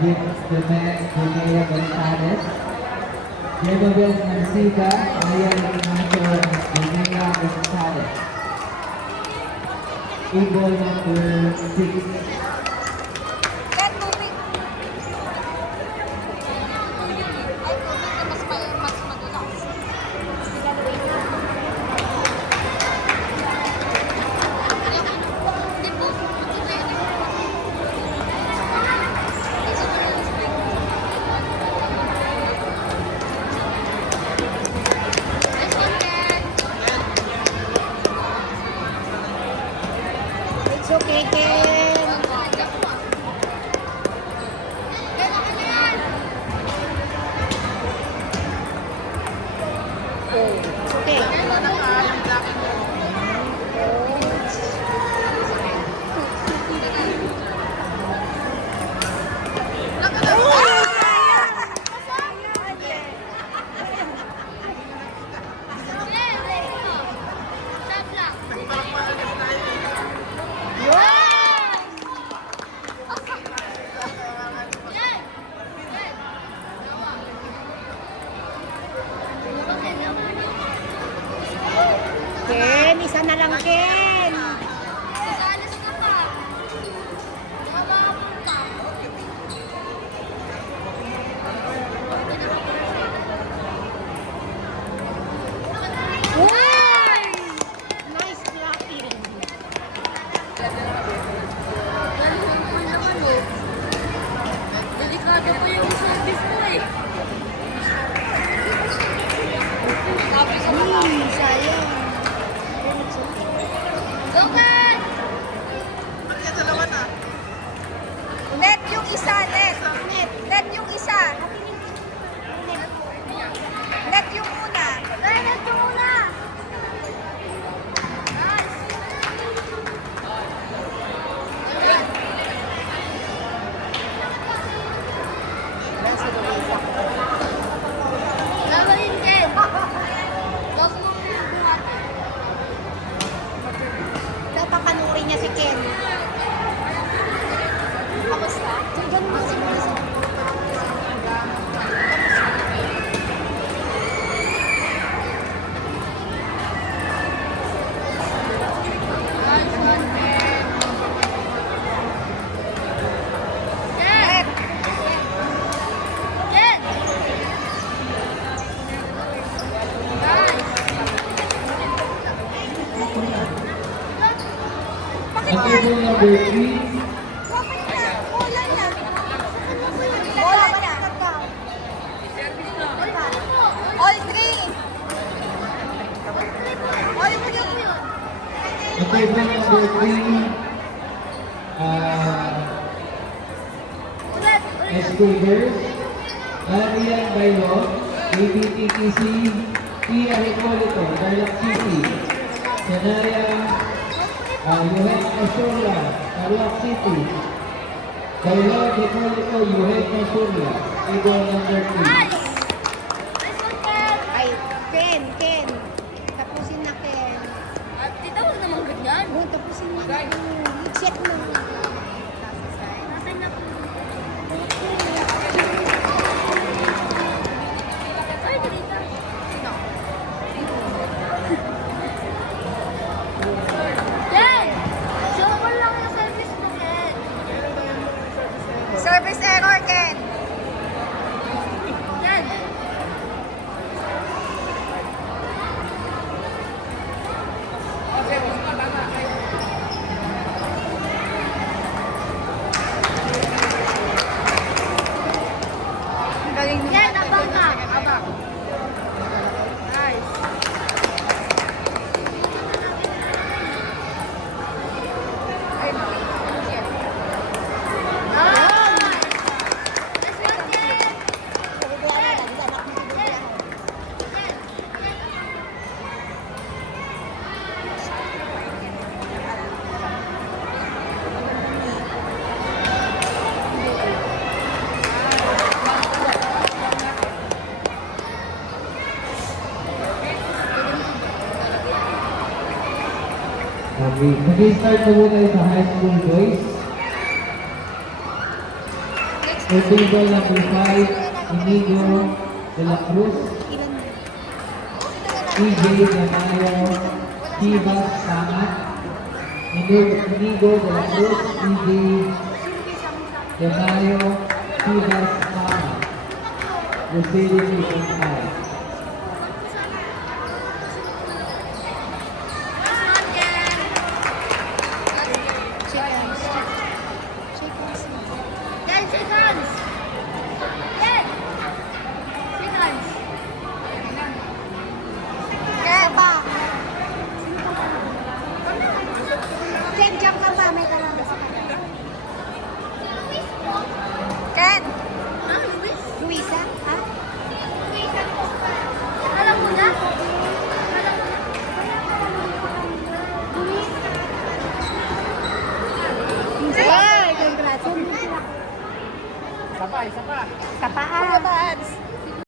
Gibbs Clement, Jonea Gonzalez, Jemabel Narcida, Ryan Ignacio, Jonea Gonzalez. Table number 6. It's okay, Ken. It's okay. Ken, isa na lang, Ken. Uy! Nice blocking. Delikado po yung service mo eh. Sayang. Dokan! Net yung isa, net. Net yung isa. Net yung una. Net yung una! Nasa Luisa. Gagawin Ken! Huwag mo buhatin. Napapanurin niya si Ken. Kamusta? Ganun mo si Luisa. Nice one, Ken! Ken! Ken! Nice! At table number 3. Bakit na? Bola na. Bola na. All three. All three. At table number 3. Ulit! Escobar, Marian Bayo, ABTTC, Pia Hipolito, Darlac City, Sanaya, Yuhet Asurla, Tarlac City, Bayo Hipolito, Yuhet Asurla, table number 3. Nice! Nice one, Ken! Ay, Ken. Tapusin na, Ken. At tita, huwag naman ganyan. Oh, tapusin mo na. I-check mo. Nasaan na po? Ay, dito. Ken! Show mo lang yung service mo, Ken. Service error, Ken. Ken! Ang galing niya. Ken, abang ka. Abang. Nice. Nice! Nice one, Ken! Okay, mag-start na muna sa high school boys. Next For table number 5, Inigo de la Cruz, Ilan na? EJ Ganayo, Chivas Sangat, Inigo de la Cruz, EJ Ganayo, Chivas Sangat. Receiving is 5. Shake hands. Shake hands. Ken, shake hands. Ken. Shake hands. Ken pa. Ken, jump ka pa. May karama sa kanya. Ken. Ah, Luis? Luisa? Ha? Alam mo na? Ay, congrats. Sa paa. Kuya Bads.